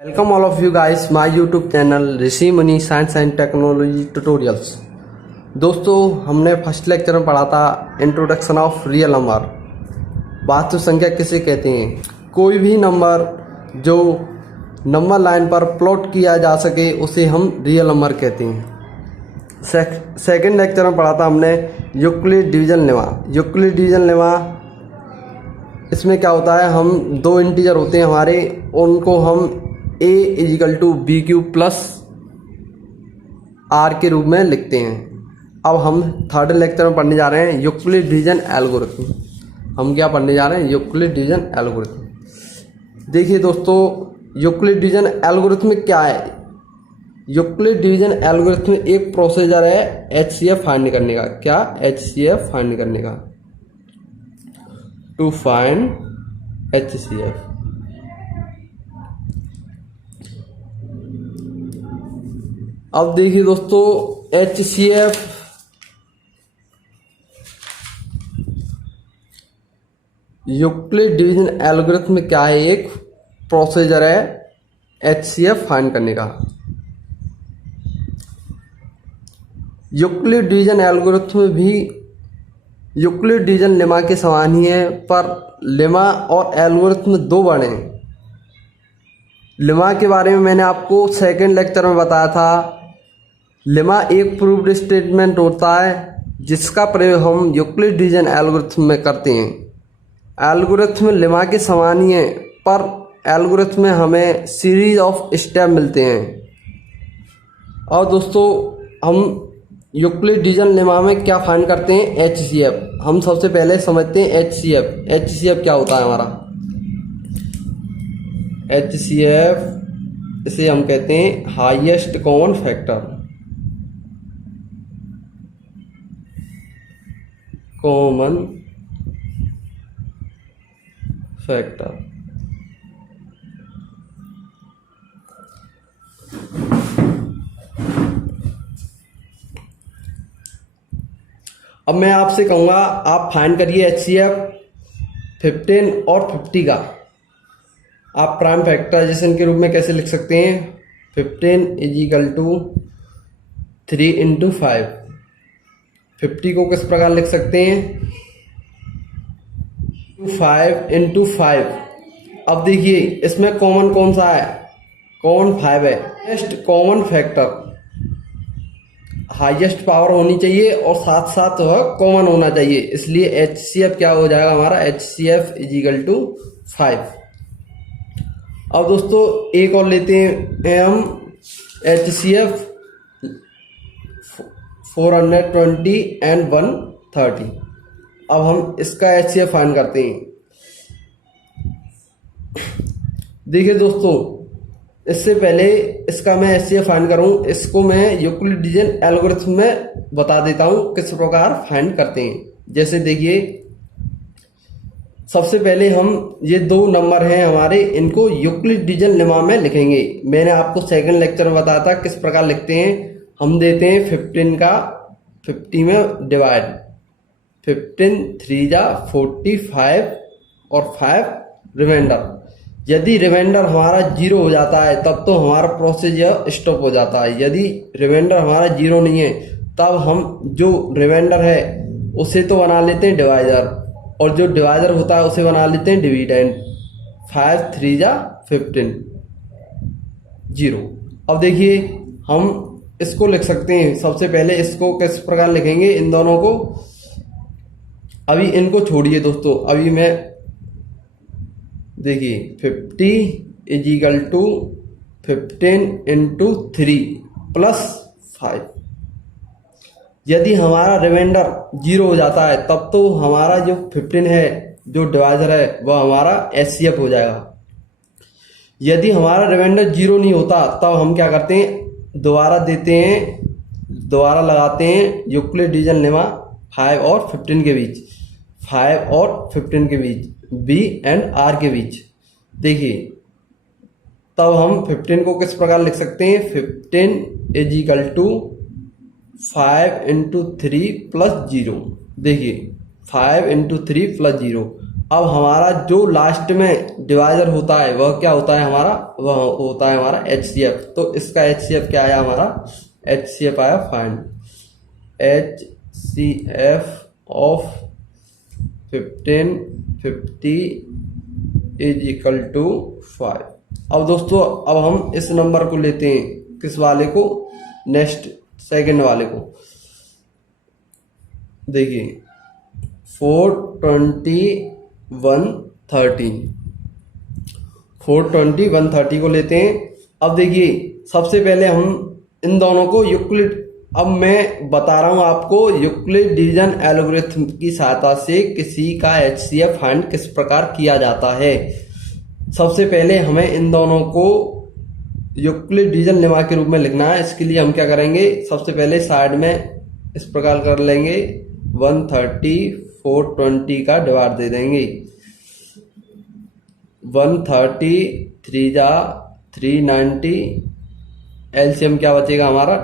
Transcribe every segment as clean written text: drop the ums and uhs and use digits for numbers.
Welcome all of you guys my YouTube channel Rishi Muni science and technology tutorials. दोस्तों हमने first lecture में पढ़ा था इंट्रोडक्शन ऑफ रियल नंबर। वास्तविक संख्या किसे कहते हैं? कोई भी नंबर जो नंबर लाइन पर प्लॉट किया जा सके उसे हम रियल नंबर कहते हैं। सेकंड लेक्चर में पढ़ा था हमने Euclid division lemma. Euclid division lemma इसमें क्या होता है, हम दो इंटीजर होते हैं हमारे, उनको हम a is equal to b q plus r के रूप में लिखते हैं। अब हम थर्ड लेक्चर में पढ़ने जा रहे हैं यूक्लिड डिवीजन एल्गोरिथम। हम क्या पढ़ने जा रहे हैं? Euclid division algorithm. देखिए दोस्तों, यूक्लिड डिवीजन एल्गोरिथम क्या है? यूक्लिड डिवीजन एल्गोरिथम एक प्रोसीजर है एचसीएफ फाइंड करने का। क्या? एचसीएफ फाइंड करने का। To find HCF. अब देखिए दोस्तों, एचसीएफ यूक्लिड डिवीजन एल्गोरिथम क्या है? एक प्रोसीजर है एचसीएफ फाइंड करने का। यूक्लिड डिवीजन एल्गोरिथम भी यूक्लिड डिवीजन लेमा के समान ही है, पर लेमा और एल्गोरिथम दो बड़े हैं। लेमा के बारे में मैंने आपको सेकंड लेक्चर में बताया था। लेमा एक प्रूव्ड स्टेटमेंट होता है जिसका प्रयोग हम यूक्लिड डिवीजन एल्गोरिथम में करते हैं। एल्गोरिथम लेमा के समान ही है, पर एल्गोरिथम में हमें सीरीज ऑफ स्टेप मिलते हैं। और दोस्तों, हम यूक्लिड डिवीजन लेमा में क्या फाइंड करते हैं? एचसीएफ। हम सबसे पहले समझते हैं एचसीएफ। एचसीएफ क्या होता है हमारा? एचसीएफ इसे हम कहते हैं highest common factor. Common factor. अब मैं आपसे कहूंगा आप फाइंड करिए एचसीएफ 15 और 50 का। आप प्राइम फैक्टराइजेशन के रूप में कैसे लिख सकते हैं? 15 इज इक्वल टू 3 इंटू 5। 50 को किस प्रकार लिख सकते हैं? 5 इंटू 5। अब देखिए इसमें कॉमन कौन सा है? कॉमन 5 है। Highest common factor, highest power होनी चाहिए और साथ साथ वह कॉमन होना चाहिए। इसलिए एचसीएफ क्या हो जाएगा हमारा? HCF is equal to 5। अब दोस्तों एक और लेते हैं हम एचसीएफ 420 एंड 130। अब हम इसका एचसीएफ फाइंड करते हैं। देखिए दोस्तों, इससे पहले इसका मैं एचसीएफ फाइंड करूं, इसको मैं यूक्लिड डिवीजन एल्गोरिथम में बता देता हूं किस प्रकार फाइंड करते हैं। जैसे देखिए, सबसे पहले हम ये दो नंबर हैं हमारे, इनको यूक्लिड डिवीजन लेमा में लिखेंगे। मैंने आपको सेकंड लेक्चर में बताया था किस प्रकार लिखते हैं। हम देते हैं 15 का 50 में डिवाइड। 15 3 जा 45 और 5 रिमाइंडर। यदि रिमाइंडर हमारा 0 हो जाता है तब तो हमारा प्रोसीजर स्टॉप हो जाता है। यदि रिमाइंडर हमारा 0 नहीं है तब हम जो रिमाइंडर है उसे तो बना लेते हैं डिवाइजर, और जो डिवाइजर होता है उसे बना लेते हैं डिविडेंड। 5 3 जा 15 0। अब देखिए हम इसको लिख सकते हैं। सबसे पहले इसको किस प्रकार लिखेंगे? इन दोनों को अभी इनको छोड़िए दोस्तों। अभी मैं देखिए 50 is equal to 15 into 3 plus 5। यदि हमारा रिमाइंडर 0 हो जाता है तब तो हमारा जो 15 है, जो डिवाइजर है, वह हमारा एचसीएफ हो जाएगा। यदि हमारा रिमाइंडर 0 नहीं होता तब हम क्या करते हैं? दोबारा देते हैं, दोबारा लगाते हैं यूक्लिड डिवीजन लेमा 5 और 15 के बीच, 5 और 15 के बीच, बी एंड आर के बीच। देखिए तब हम 15 को किस प्रकार लिख सकते हैं? 15 is equal to 5 into 3 plus 0। देखिए 5 इंटू 3 प्लस 0। अब हमारा जो लास्ट में डिवाइजर होता है वह क्या होता है हमारा, वह होता है हमारा HCF। तो इसका HCF क्या आया हमारा, HCF आया find HCF of 15 50 is equal to 5। अब दोस्तों अब हम इस नंबर को लेते हैं, किस वाले को, नेक्स्ट सेकंड वाले को। देखिए 420 130 420 130 को लेते हैं। अब देखिए सबसे पहले हम इन दोनों को यूक्लिड, अब मैं बता रहा हूं आपको यूक्लिड डिवीजन एल्गोरिथम की सहायता से किसी का HCF फाइंड किस प्रकार किया जाता है। सबसे पहले हमें इन दोनों को यूक्लिड डिवीजन लेमा के रूप में लिखना है। इसके लिए हम क्या करेंगे, सबसे पहले साइड में इस प्रकार कर लेंगे, 130 420 का डिवाइड दे देंगे। 130 3 जा 390, एलसीएम क्या बचेगा हमारा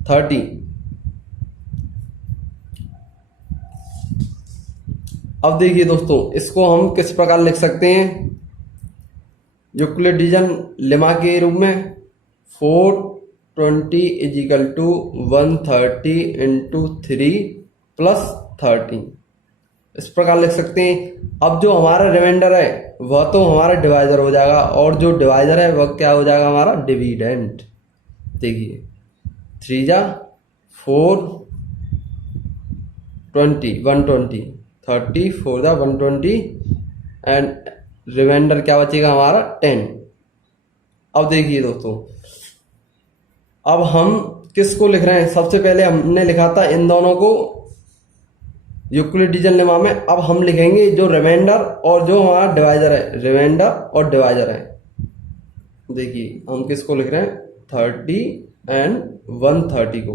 30। अब देखिए दोस्तों इसको हम किस प्रकार लिख सकते हैं यूक्लिड डिवीजन लेमा के रूप में, 420 is equal to 130 into 3 plus 30, इस प्रकार लिख सकते हैं। अब जो हमारा रिमाइंडर है वह तो हमारा डिवाइजर हो जाएगा, और जो डिवाइजर है वह क्या हो जाएगा हमारा डिविडेंड। देखिए 3 जा 4 20 120 30 4 जा 120 एंड रिमाइंडर क्या बचेगा हमारा 10। अब देखिए दोस्तों अब हम किसको लिख रहे हैं, सबसे पहले हमने लिखा था इन दोनों को यूक्लिड डिवीजन लेमा में। अब हम लिखेंगे जो रिमाइंडर और जो हमारा डिवाइजर है, रिमाइंडर और डिवाइजर है। देखिए हम किसको लिख रहे हैं 30 एंड 130 को।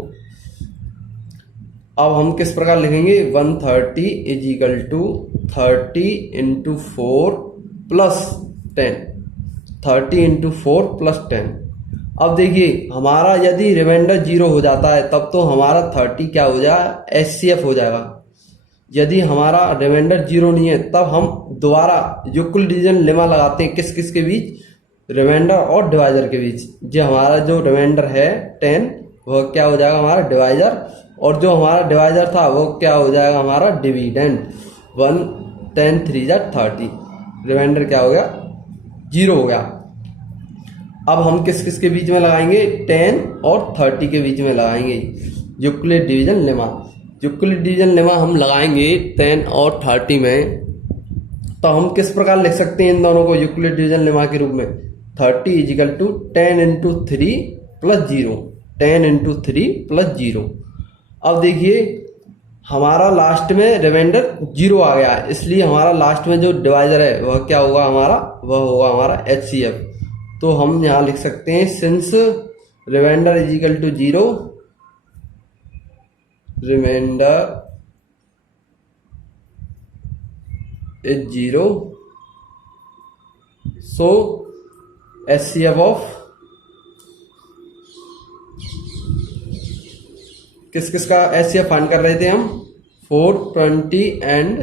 अब हम किस प्रकार लिखेंगे 130 is equal to 30 into 4 plus 10, 30 into 4 plus 10। अब देखिए हमारा यदि रिमाइंडर 0 हो जाता है तब तो हमारा 30 क्या हो जाएगा HCF हो जाएगा। यदि हमारा रिमाइंडर 0 नहीं है तब हम दोबारा यूक्लिड डिवीजन लेमा लगाते हैं, किस किस के बीच, रिमाइंडर और डिवाइजर के बीच। जो हमारा जो रिमाइंडर है 10 वह क्या हो जाएगा हमारा डिवाइजर, और जो हमारा डिवाइजर था वो क्या हो जाएगा हमारा डिविडेंड। 1 10 3 जा 30, रिमाइंडर क्या हो गया 0 हो गया। अब हम किस किस के बीच में लगाएंगे 10 और 30 के बीच में लगाएंगे Euclid division lemma. Euclid division lemma हम लगाएंगे 10 और 30 में, तो हम किस प्रकार लिख सकते हैं इन दोनों को यूक्लिड डिवीजन लेमा के रूप में, 30 is equal to 10 into 3 plus 0, 10 into 3 plus 0। अब देखिए हमारा लास्ट में रिमाइंडर 0 आ गया, इसलिए हमारा लास्ट में जो डिवाइजर है वह क्या होगा हमारा, वह होगा हमारा HCF। तो हम यहाँ लिख सकते हैं since reminder is equal to 0, reminder is 0, so HCF of किस किस का HCF फाइंड कर रहे थे हम, 420 एंड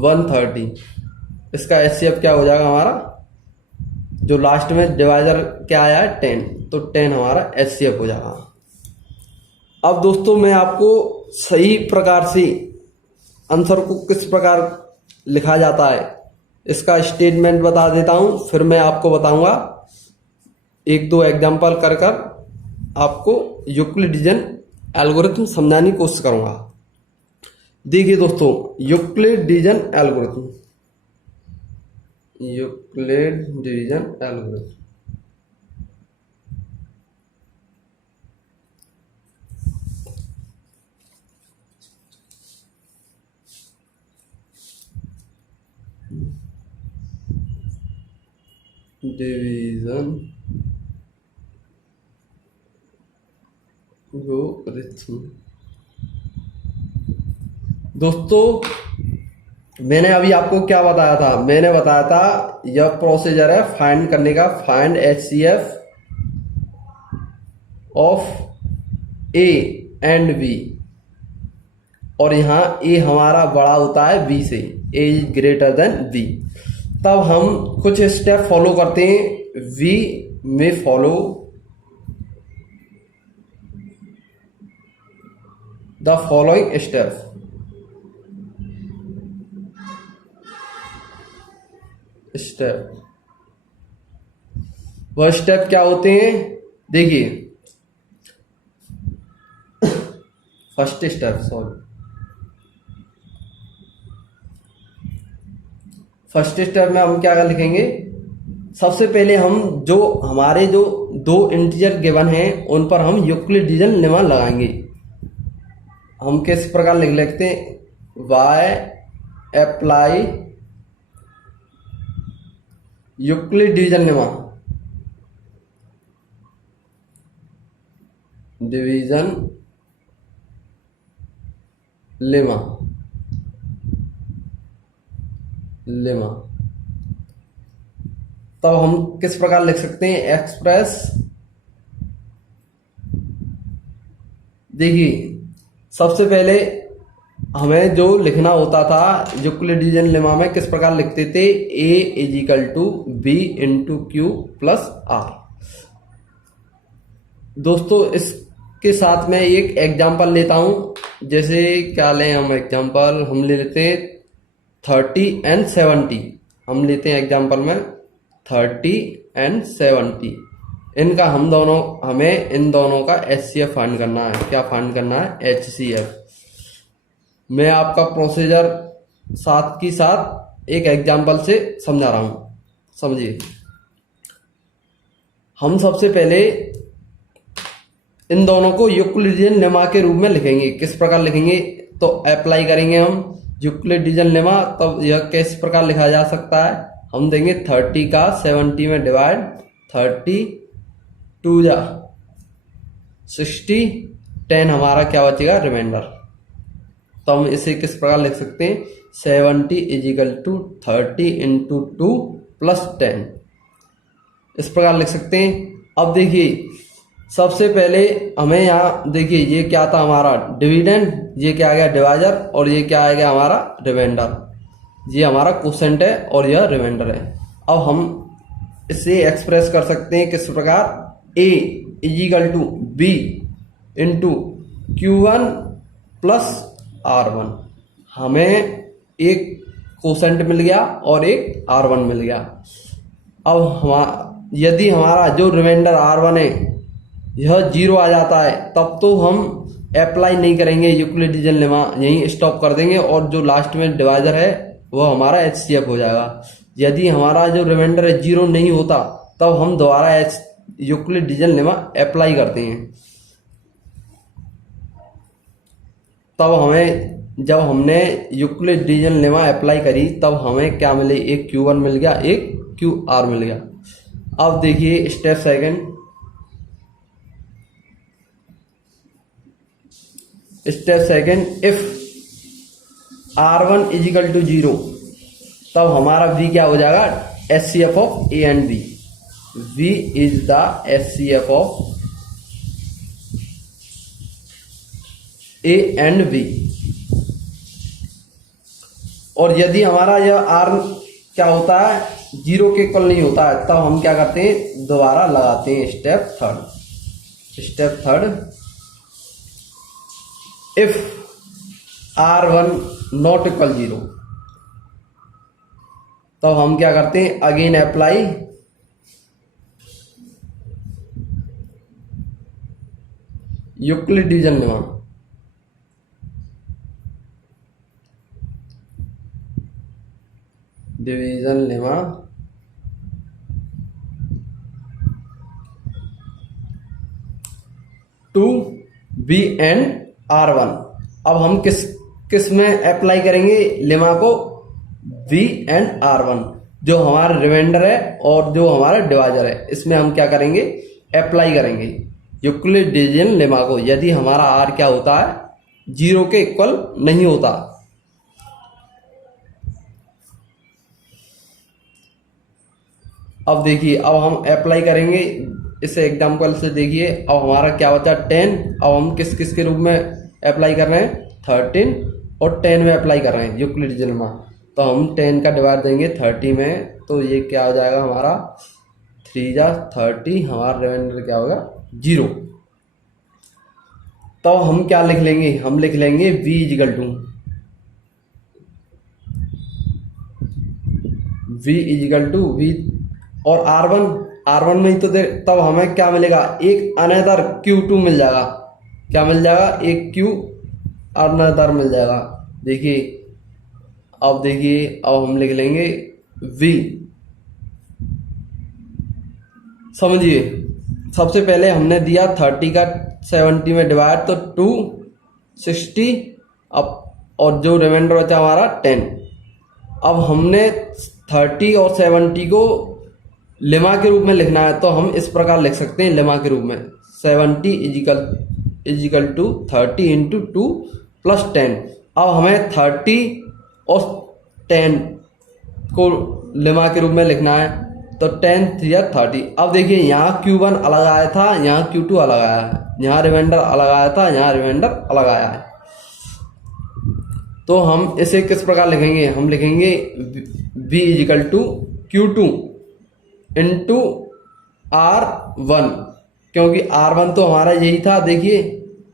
130। इसका HCF क्या हो जाएगा हमारा, जो लास्ट में डिवाइजर क्या आया है 10, तो 10 हमारा HCF हो जाएगा। अब दोस्तों मैं आपको सही प्रकार से आंसर को किस प्रकार लिखा जाता है इसका स्टेटमेंट बता देता हूं, फिर मैं आपको बताऊंगा एक दो एग्जांपल कर आपको यूक्लिड डिवीजन एल्गोरिथम समझाने की कोशिश करूंगा। देखिए दोस्तों Euclid division algorithm, Euclid division algorithm division algorithm. दोस्तों मैंने अभी आपको क्या बताया था, मैंने बताया था यह प्रोसीजर है फाइंड करने का, find HCF of A and B और यहाँ ए हमारा बड़ा होता है बी से, ए इज ग्रेटर देन बी, तब हम कुछ स्टेप फॉलो करते हैं। वी में फॉलो द फॉलोइंग स्टेप। वह स्टेप क्या होते हैं, देखिए फर्स्ट स्टेप में हम क्या लिखेंगे, सबसे पहले हम जो हमारे जो दो इंटीजर गिवन हैं उन पर हम यूक्लिड डिवीजन लेमा लगाएंगे। हम किस प्रकार लिख लेते हैं, y apply Euclid division lemma, lemma तब हम किस प्रकार लिख सकते हैं, एक्सप्रेस, देखिए सबसे पहले हमें जो लिखना होता था यूक्लिड डिवीजन लेमा में किस प्रकार लिखते थे, a is equal to b into q plus r. दोस्तों इसके साथ में एक एग्जांपल लेता हूं, जैसे क्या लें हम एग्जांपल, हम ले लेते हैं 30 and 70, हम लेते हैं एग्जांपल में 30 and 70, इनका हमें इन दोनों का HCF फाइंड करना है। क्या फाइंड करना है, HCF। मैं आपका प्रोसीजर साथ की साथ एक एग्जांपल से समझा रहा हूं, समझिए। हम सबसे पहले इन दोनों को यूक्लिड डिवीजन लेमा के रूप में लिखेंगे। किस प्रकार लिखेंगे, तो अप्लाई करेंगे हम यूक्लिड डिवीजन लेमा, तब यह किस प्रकार लिखा जा सकता है, हम देंगे 30 का 70 में डिवाइड, 30 2 जा 60, 10 हमारा क्या बचेगा, रिमाइंडर। तो हम इसे किस प्रकार लिख सकते हैं, 70 is equal to 30 into 2 plus 10, इस प्रकार लिख सकते हैं। अब देखिए सबसे पहले हमें यहाँ देखिए ये क्या था हमारा डिविडेंड, ये क्या आ गया डिवाइजर, और ये क्या आ गया हमारा रिमाइंडर, ये हमारा क्वोशेंट है और यह रिमाइंडर है। अब हम इसे एक्सप्रेस कर सकते हैं किस प्रकार, a is equal to b into Q1 plus R1, हमें एक क्वोशेंट मिल गया और एक R1 मिल गया। अब यदि हमारा जो रिमाइंडर R1 है यह 0 आ जाता है, तब तो हम अप्लाई नहीं करेंगे यूक्लिड डिवीजन लेमा, यहीं स्टॉप कर देंगे और जो लास्ट में डिवाइजर है वह हमारा HCF हो जाएगा। यदि हमारा जो रिमाइंडर है 0 नहीं होता, तब हम दोबारा यूक्लिड डिवीजन लेमा अप्लाई करते हैं। तब हमें जब हमने यूक्लिड डिवीजन लेमा अप्लाई करी तब हमें क्या मिले, एक Q1 मिल गया, एक QR मिल गया। अब देखिए step second, if R1 is equal to 0, तब हमारा V क्या हो जाएगा, HCF of A and B। V is the HCF of A and B। और यदि हमारा यह R क्या होता है, 0 के इक्वल नहीं होता है, तब हम क्या करते हैं, दोबारा लगाते हैं step third, if R1 not equal 0, तो हम क्या करते हैं, again apply Euclid division lemma, to B and R1। अब हम किस में अप्लाई करेंगे लेमा को, V एंड R1, जो हमारा रिमाइंडर है और जो हमारा डिवाइजर है, इसमें हम क्या करेंगे, अप्लाई करेंगे यूक्लिड डिवीजन लेमा को। यदि हमारा R क्या होता है, 0 के इक्वल नहीं होता। अब देखिए, अब हम अप्लाई करेंगे इस एग्जाम्पल से, देखिए अब हमारा क्या बचा 10। अब हम किस के रूप में अप्लाई कर रहे हैं, 13 और 10 में अप्लाई कर रहे हैं यूक्लिड डिजिटल लेमा, तो हम 10 का डिवाइड देंगे 30 में, तो ये क्या हो जाएगा हमारा 3 जा 30, हमारा रिमाइंडर क्या होगा 0। तो हम क्या लिख लेंगे, हम लिख लेंगे v इजिकल टू v और R1 में ही तो दे, तब हमें क्या मिलेगा, एक अनदर Q2 मिल जाएगा। क्या मिल जाएगा, एक Q अनदर मिल जाएगा। देखिए अब हम लिख लेंगे V। समझिए, सबसे पहले हमने दिया 30 का 70 में डिवाइड, तो 260, अब और जो रिमाइंडर बचा हमारा 10। अब हमने 30 और 70 को लेमा के रूप में लिखना है, तो हम इस प्रकार लिख सकते हैं लेमा के रूप में 70 इजिकल टू 30 इंटू 2 प्लस 10। अब हमें 30 और 10 को लेमा के रूप में लिखना है, तो 10 3 30। अब देखिए यहाँ Q1 अलग आया था, यहाँ Q2 अलग आया है, यहाँ रिमाइंडर अलग आया था, यहाँ रिमाइंडर अलग आया है। तो हम इसे किस प्रकार लिखेंगे, हम लिखेंगे V equal to Q2 into R1, क्योंकि R1 तो हमारा यही था। देखिए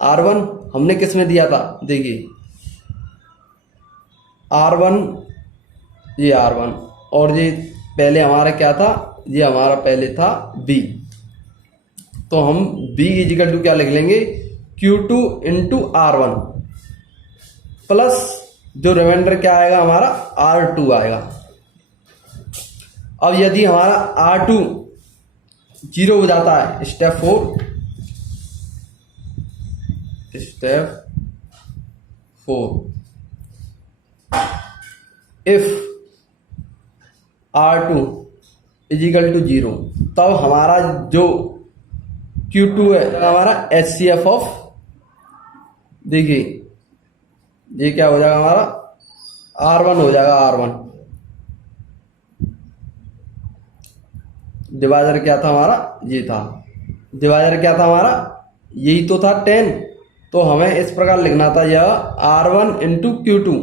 R1 हमने किस में दिया था, देखिए R1, ये R1, और ये पहले हमारा क्या था, ये हमारा पहले था B। तो हम B इजिकल टू क्या लिख लेंगे, Q2 इंटू R1 प्लस जो रिमाइंडर क्या आएगा हमारा R2 आएगा। अब यदि हमारा R2 0 हो जाता है, step 4 if R2 is equal to 0, तब हमारा जो Q2 है हमारा HCF ऑफ, देखिए ये क्या हो जाएगा हमारा R1 हो जाएगा। R1 डिवाइडर क्या था हमारा, ये था डिवाइडर क्या था हमारा, यही तो था 10। तो हमें इस प्रकार लिखना था, यह R1 इंटू Q2,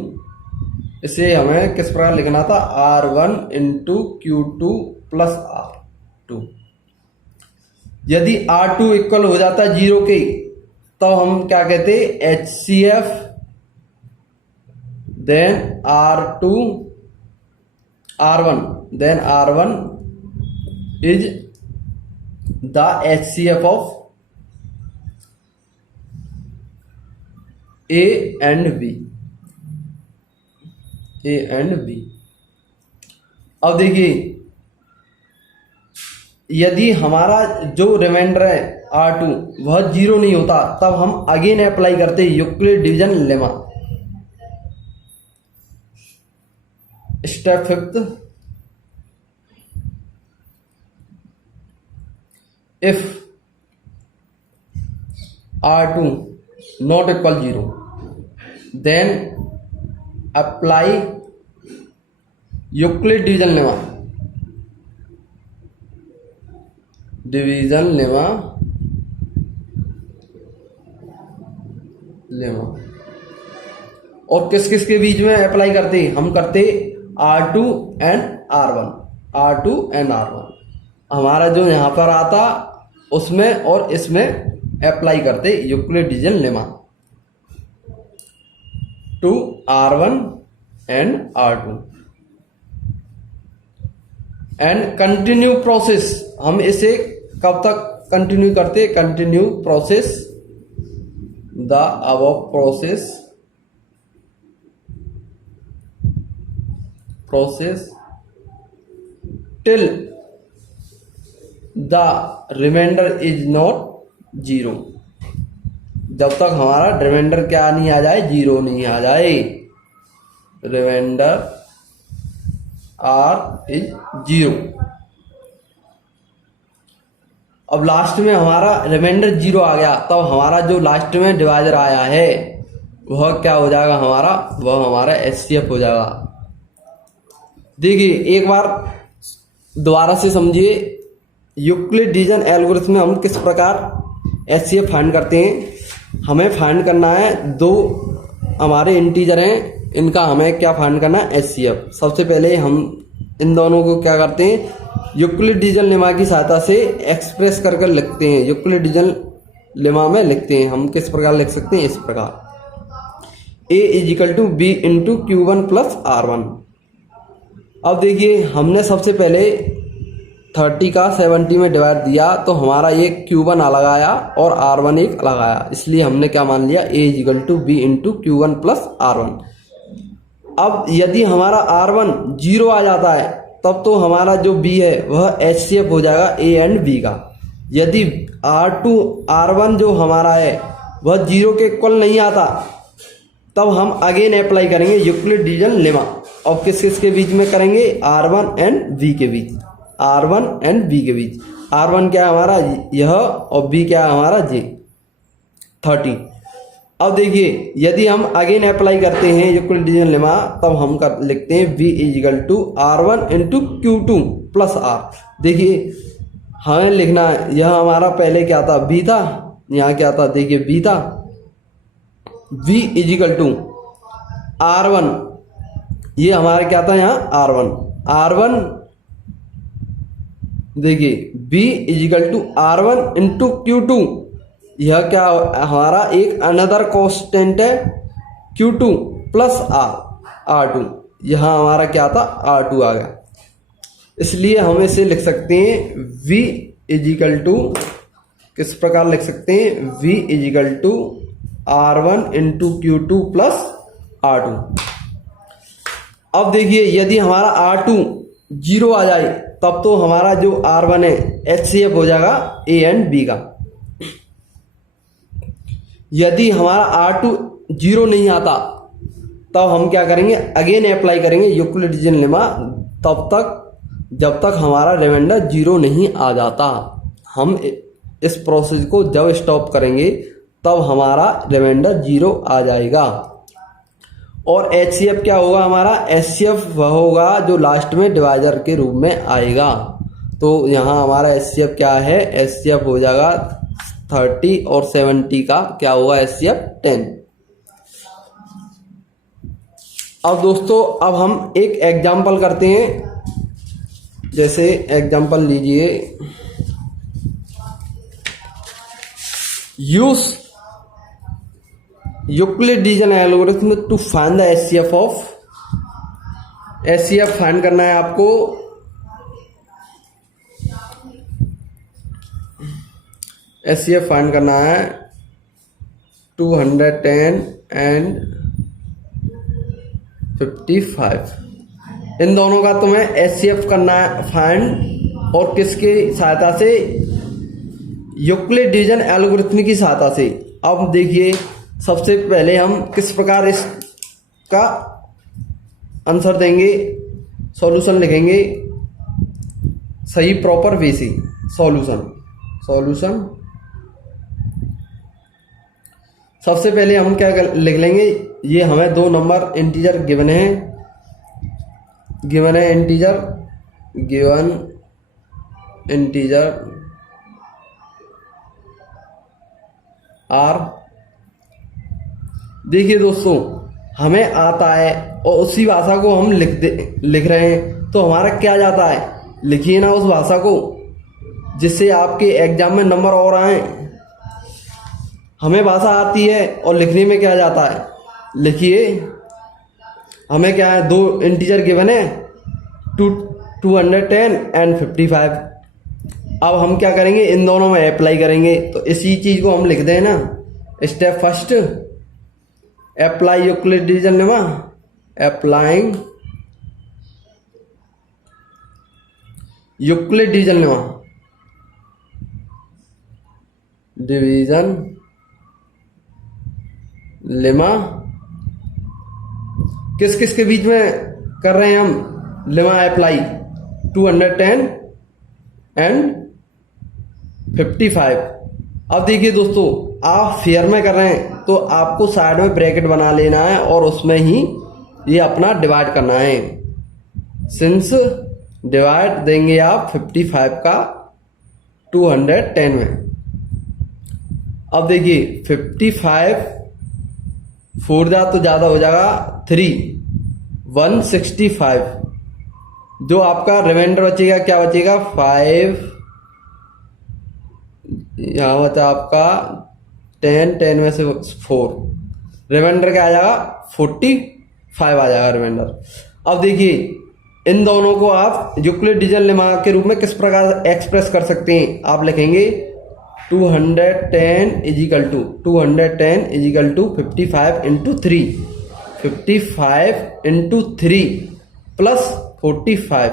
इसे हमें किस प्रकार लिखना था, R1 into Q2 plus R2। यदि R2 इक्वल हो जाता है 0 के, तो हम क्या कहते हैं, HCF then R2 R1 then R1 is the HCF of A and B। अब देखिए यदि हमारा जो रिमाइंडर है R2 वह 0 नहीं होता, तब हम अगेन अप्लाई करते Euclid division lemma. Step 5, if R2 not equal 0, then apply Euclid division lemma. और किस किस के बीच में अप्लाई करते, हम करते R2 एंड R1, हमारा जो यहाँ पर आता उसमें और इसमें अप्लाई करते Euclid division lemma to R1 and R2 and continue process. हम इसे कब तक कंटिन्यू करते, continue process the above process till the remainder is not 0, जब तक हमारा रिमाइंडर क्या नहीं आ जाए, 0 नहीं आ जाए, रिमाइंडर R इज 0। अब लास्ट में हमारा रिमाइंडर 0 आ गया, तब हमारा जो लास्ट में डिवाइडर आया है वह क्या हो जाएगा हमारा, वह हमारा HCF हो जाएगा। देखिए एक बार दोबारा से समझिए, यूक्लिड डिवीजन एल्गोरिथम में हम किस प्रकार HCF फाइंड करते हैं। हमें फाइंड करना है दो हमारे इंटीजर हैं, इनका हमें क्या फाइंड करना है, एचसीएफ। सबसे पहले हम इन दोनों को क्या करते हैं, यूक्लिड डिवीजन लेमा की सहायता से एक्सप्रेस कर कर लिखते हैं। यूक्लिड डिवीजन लेमा में लिखते हैं हम, किस प्रकार लिख सकते हैं, इस प्रकार a is equal to b into Q1 plus R1। अब देखिए हमने सबसे पहले 30 का 70 में डिवाइड दिया तो हमारा ये Q1 अलग आया और R1 एक अलग आया, इसलिए हमने क्या मान लिया, a is equal to b into Q1 plus R1। अब यदि हमारा R1 0 आ जाता है तब तो हमारा जो B है वह HCF हो जाएगा A एंड B का। यदि R1 जो हमारा है वह 0 के इक्वल नहीं आता तब हम अगेन अप्लाई करेंगे यूक्लिड डिवीजन लेमा। और किस किस के बीच में करेंगे, R1 एंड B के बीच, R1 एंड B के बीच। R1 क्या है हमारा यह और B क्या है हमारा J 30। अब देखिए यदि हम अगेन अप्लाई करते हैं यूक्लिड डिवीजन लेमा तब हम लिखते हैं V equal to R1 into Q2 plus R। देखिए हमें लिखना है, यह हमारा पहले क्या था, B था, यहाँ क्या था, देखिए B था। V इजिकल टू R1, ये हमारा क्या था यहाँ R1 देखिए B is equal to R1 into Q2, यह क्या हमारा एक अनदर कांस्टेंट है Q2 प्लस R2, यहाँ हमारा क्या था R2 आ गया। इसलिए हम इसे लिख सकते हैं V इजिकल टू, किस प्रकार लिख सकते हैं, V equal to R1 into Q2 plus R2। अब देखिए यदि हमारा R2 0 आ जाए तब तो हमारा जो R1 है HCF हो जाएगा A एंड B का। यदि हमारा R2 0 नहीं आता तब हम क्या करेंगे, अगेन अप्लाई करेंगे यूक्लिड डिवीजन लेमा, तब तक जब तक हमारा रिमाइंडर 0 नहीं आ जाता। हम इस प्रोसेस को जब स्टॉप करेंगे तब हमारा रिमाइंडर 0 आ जाएगा। और HCF क्या होगा हमारा, HCF वह होगा जो लास्ट में डिवाइजर के रूप में आएगा। तो यहाँ हमारा HCF क्या है, HCF हो जाएगा 30 और 70 का क्या होगा, HCF 10। अब दोस्तों अब हम एक एग्जाम्पल करते हैं। जैसे एग्जाम्पल लीजिए, use Euclid division algorithm to find the HCF of, HCF find करना है आपको। HCF फाइंड करना है 210 एंड 55, इन दोनों का तुम्हें HCF करना है फाइंड, और किसकी सहायता से, यूक्लिड डिवीजन एल्गोरिथम की सहायता से। अब देखिए सबसे पहले हम किस प्रकार इसका आंसर देंगे, सॉल्यूशन लिखेंगे सही प्रॉपर वे से। सॉल्यूशन सबसे पहले हम क्या लिख लेंगे, ये हमें 2 नंबर इंटीजर गिवन है इंटीजर R। देखिए दोस्तों हमें आता है और उसी भाषा को हम लिख रहे हैं, तो हमारा क्या जाता है, लिखिए ना उस भाषा को जिससे आपके एग्जाम में नंबर और आए। हमें भाषा आती है और लिखने में क्या जाता है, लिखिए हमें क्या है, 2 इंटीजर गिवन है 210 एंड 55। अब हम क्या करेंगे, इन दोनों में अप्लाई करेंगे। तो इसी चीज को हम लिख दें ना, step first apply Euclid division lemma, applying Euclid division lemma किस किस के बीच में कर रहे हैं हम लेमा अप्लाई, 210 एंड 55। अब देखिए दोस्तों आप फेयर में कर रहे हैं तो आपको साइड में ब्रैकेट बना लेना है और उसमें ही ये अपना डिवाइड करना है। सिंस डिवाइड देंगे आप 55 का 210 में। अब देखिए 55 4 जा तो ज़्यादा हो जाएगा 3, 165। जो आपका रिमाइंडर बचेगा क्या बचेगा 5, यहाँ बचा आपका 10, 10 में से 4, रिमाइंडर क्या आ जाएगा 45 आ जाएगा रिमाइंडर। अब देखिए इन दोनों को आप यूक्लिड डिवीजन लेमा के रूप में किस प्रकार एक्सप्रेस कर सकते हैं। आप लिखेंगे 210 equal to 55 into 3, 55 into 3 plus 45।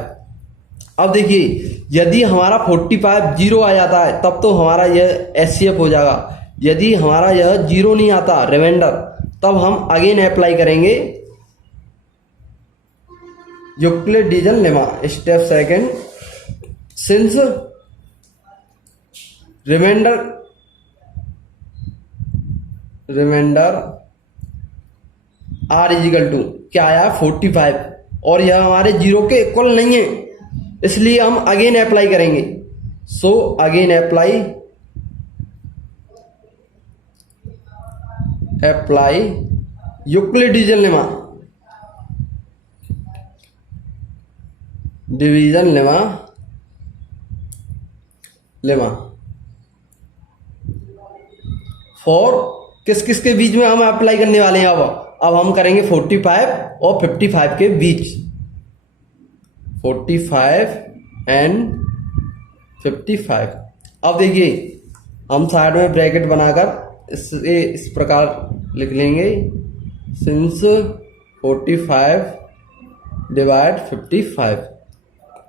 अब देखिए यदि हमारा 45 जीरो आ जाता है तब तो हमारा यह एचसीएफ हो जाएगा। यदि हमारा यह जीरो नहीं आता रिमाइंडर, तब हम अगेन अप्लाई करेंगे Euclid division lemma. Step second, since reminder r equal to क्या आया 45 और यह हमारे जीरो के इक्वल नहीं है, इसलिए हम अगेन अप्लाई करेंगे। सो again apply Euclid division lemma for किस के बीच में हम अप्लाई करने वाले हैं। अब हम करेंगे 45 और 55 के बीच, 45 एंड 55। अब देखिए हम साइड में ब्रैकेट बनाकर इसे इस प्रकार लिख लेंगे, सिंस 45 डिवाइड 55।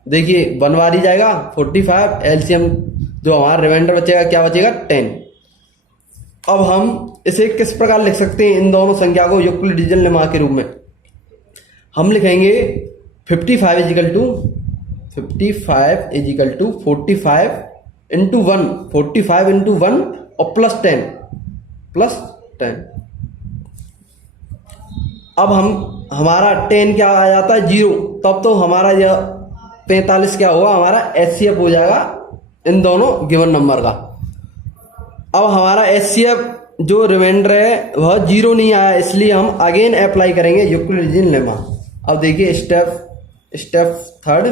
देखिए 1 बार ही जाएगा 45, एलसीएम जो हमारा रिमाइंडर बचेगा क्या बचेगा 10। अब हम इसे किस प्रकार लिख सकते हैं इन दोनों संख्या को यूक्लिड डिवीजन लेमा के रूप में। हम लिखेंगे 55 इजिकल टू 45 इंटू 1, 45 इंटू 1 और प्लस 10। अब हमारा 10 क्या आ जाता है 0, तब तो हमारा यह 45 क्या होगा हमारा एचसीएफ हो जाएगा इन दोनों गिवन नंबर का। अब हमारा एचसीएफ जो रिमाइंडर है वह 0 नहीं आया, इसलिए हम अगेन अप्लाई करेंगे यूक्लिड डिवीजन लेमा। अब देखिए स्टेप थर्ड,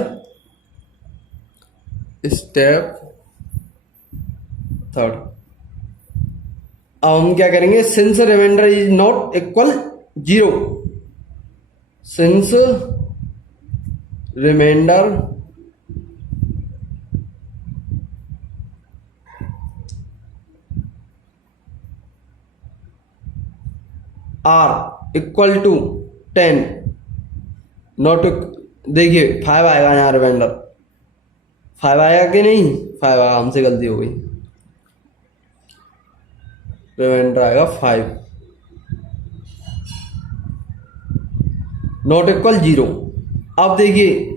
अब हम क्या करेंगे, since reminder is not equal 0, since reminder r equal to 10 not, देखिए 5 आएगा यहाँ रिमाइंडर, 5 आएगा कि नहीं 5 आएगा, हमसे गलती हो गई, रिमाइंडर आएगा 5 नॉट इक्वल 0। अब देखिए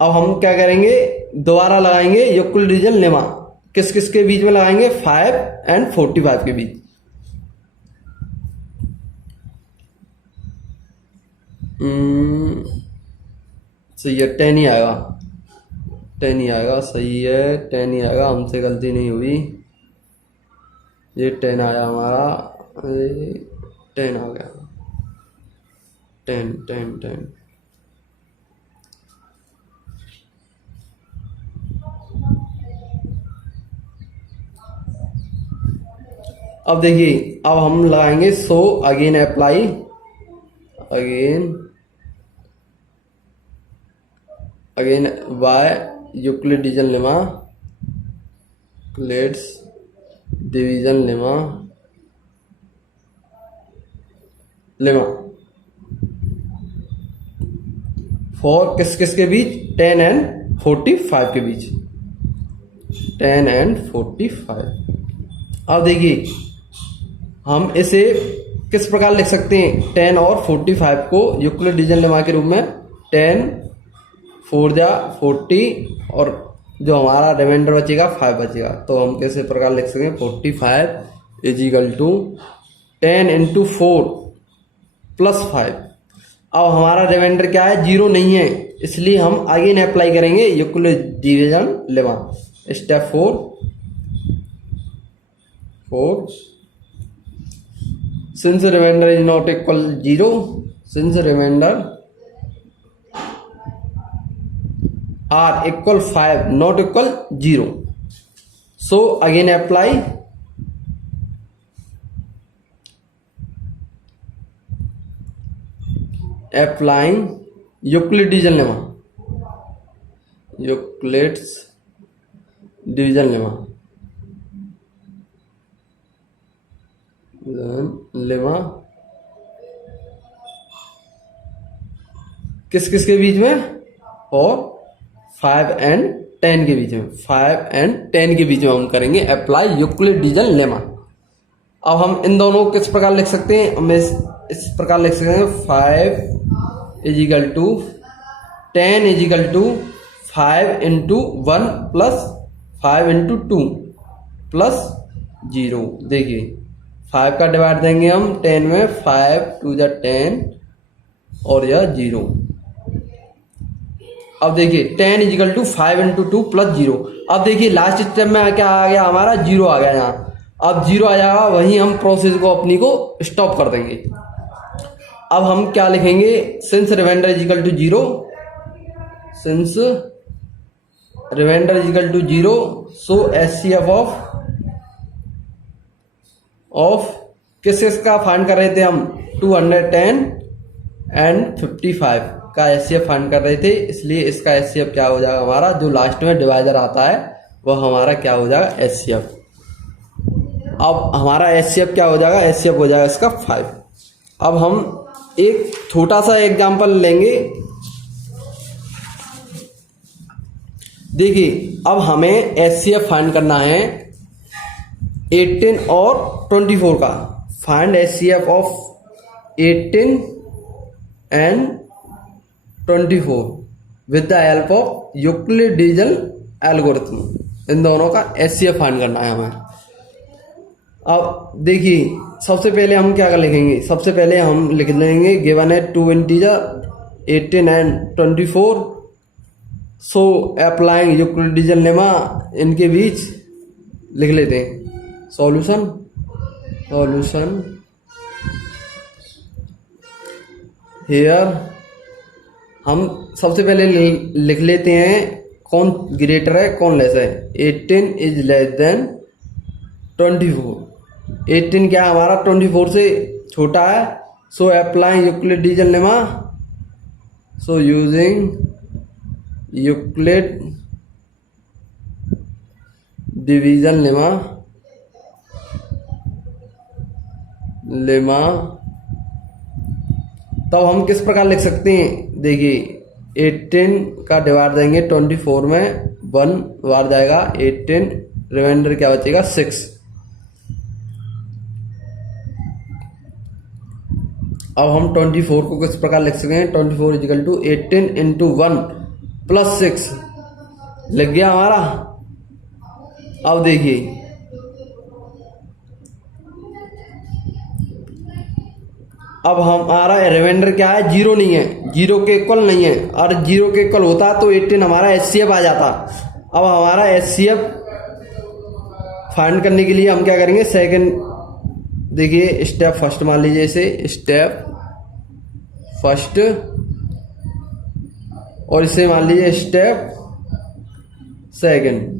अब हम क्या करेंगे, दोबारा लगाएंगे यूक्लिड डिवीजन लेमा। किस के बीच में लगाएंगे 5 एंड 45 के बीच। सही है 10 ही आएगा, 10 ही आएगा, सही है 10 ही आएगा, हमसे गलती नहीं हुई, ये 10 आया हमारा, 10 आ गया, 10। अब देखिए अब हम लगाएंगे so again apply again by Euclid division lemma, Euclid's division lemma for किस के बीच 10 एंड 45 के बीच, 10 एंड 45। अब देखिए हम इसे किस प्रकार लिख सकते हैं, 10 और 45 को यूक्लिड डिवीजन लेमा के रूप में, 10 4 जा 40 और जो हमारा रिमाइंडर बचेगा 5 बचेगा, तो हम कैसे प्रकार लिख सकते हैं 45 इजिकल टू 10 इंटू 4 प्लस 5। अब हमारा रिमाइंडर क्या है 0 नहीं है, इसलिए हम अगेन अप्लाई करेंगे Euclid division lemma. Step 4 since reminder is not equal 0, since reminder r equal 5 not equal 0, so again applying Euclid's division lemma किस किस के बीच में, और 5 and 10 के बीच में, 5 and 10 के बीच में हम करेंगे अप्लाई यूक्लिडियन लेमा। अब हम इन दोनों को किस प्रकार लिख सकते हैं, हम इस प्रकार लिख सकते हैं 5 is equal to 10 is equal to 5 into 1 plus 5 into 2 plus 0। देखिए 5 का डिवाइड देंगे हम 10 में, 5 2 जा 10 और यह 0। अब देखिए 10 is equal to 5 into 2 plus 0। अब देखिए लास्ट स्टेप में क्या आ गया हमारा, 0 आ गया यहाँ। अब 0 आ जाएगा, वहीं हम प्रोसेस को अपनी को स्टॉप कर देंगे। अब हम क्या लिखेंगे, since reminder is equal to 0, since reminder is equal to 0, so HCF of किस किस का फाइंड कर रहे थे हम, 210 एंड 55 का एचसीएफ फाइंड कर रहे थे, इसलिए इसका एचसीएफ क्या हो जाएगा हमारा, जो लास्ट में डिवाइजर आता है वह हमारा क्या हो जाएगा, एचसीएफ। अब हमारा एचसीएफ क्या हो जाएगा, एचसीएफ हो जाएगा इसका 5। अब हम एक छोटा सा एग्जांपल लेंगे। देखिए अब हमें एचसीएफ फाइंड करना है 18 और 24 का। Find HCF of 18 and 24 with the help of Euclidean algorithm. इन दोनों का एचसीएफ फाइंड करना है हमें। अब देखिए सबसे पहले हम क्या लिखेंगे, सबसे पहले हम लिख लेंगे गिवन है 2 integer 18 and 24, so applying Euclidean lemma, इनके बीच लिख लेते हैं सॉल्यूशन हियर। हम सबसे पहले लिख लेते हैं कौन ग्रेटर है कौन लेस है। 18 इज लेस देन 24। 18 क्या है हमारा, 24 से छोटा है, so applying Euclidean lemma, so using Euclid division lemma. तब हम किस प्रकार लिख सकते हैं, देखिए 18 का डिवाइड देंगे 24 में, 1 बार जाएगा 18, रिमाइंडर क्या बचेगा 6। अब हम 24 को किस प्रकार लिख सकते हैं, 24 is equal to 18 into 1 plus 6 लग गया हमारा। अब देखिए अब हमारा रिमाइंडर क्या है, 0 नहीं है, 0 के इक्वल नहीं है, और 0 के इक्वल होता तो 18 हमारा एचसीएफ आ जाता। अब हमारा एचसीएफ फाइंड करने के लिए हम क्या करेंगे, सेकंड देखिए स्टेप फर्स्ट मान लीजिए इसे, स्टेप फर्स्ट, और इसे मान लीजिए स्टेप सेकंड।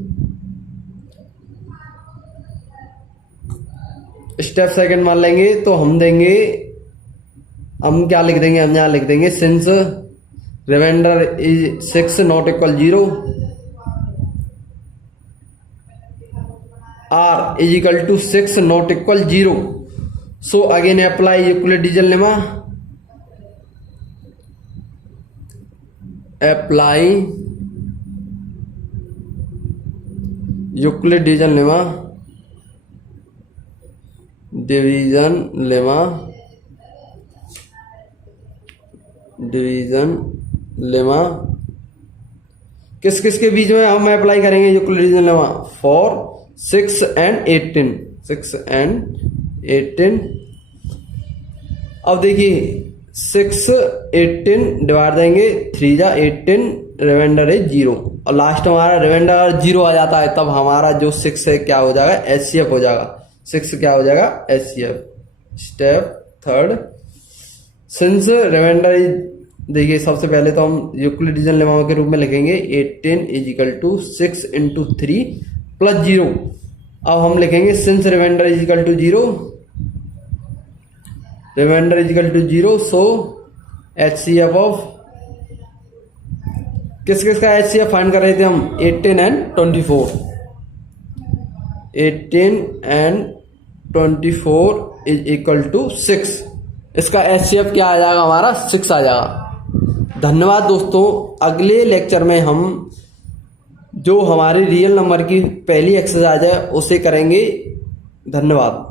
स्टेप सेकंड मान लेंगे तो हम देंगे, हम क्या लिख देंगे, हम यहाँ लिख देंगे since reminder is 6 not equal 0, r is equal to 6 not equal 0, so again apply Euclidean lemma, apply Euclidean lemma division lemma किस किस के बीच में हम अप्लाई करेंगे यूक्लिडियन लेमा, फॉर 6 and 18। अब देखिए 6 18 डिवाइड देंगे, 3 जा 18, रिमाइंडर है 0, और लास्ट हमारा रिमाइंडर 0 आ जाता है, तब हमारा जो 6 है क्या हो जाएगा, एचसीएफ हो जाएगा। 6 क्या हो जाएगा, HCF. Step third, since reminder is, देखिए सबसे पहले तो हम यूक्लिडियन लेमा के रूप में लिखेंगे 18 is equal to 6 into 3 plus 0। अब हम लिखेंगे since reminder is equal to 0, reminder is equal to 0, so HCF of, किस किस का HCF फाइंड कर रहे थे हम, 18 and 24, 18 and 24 is equal to 6। इसका HCF क्या आ जाएगा हमारा, 6 आ जाएगा। धन्यवाद दोस्तों, अगले लेक्चर में हम जो हमारे रियल नंबर की पहली एक्सरसाइज है उसे करेंगे। धन्यवाद।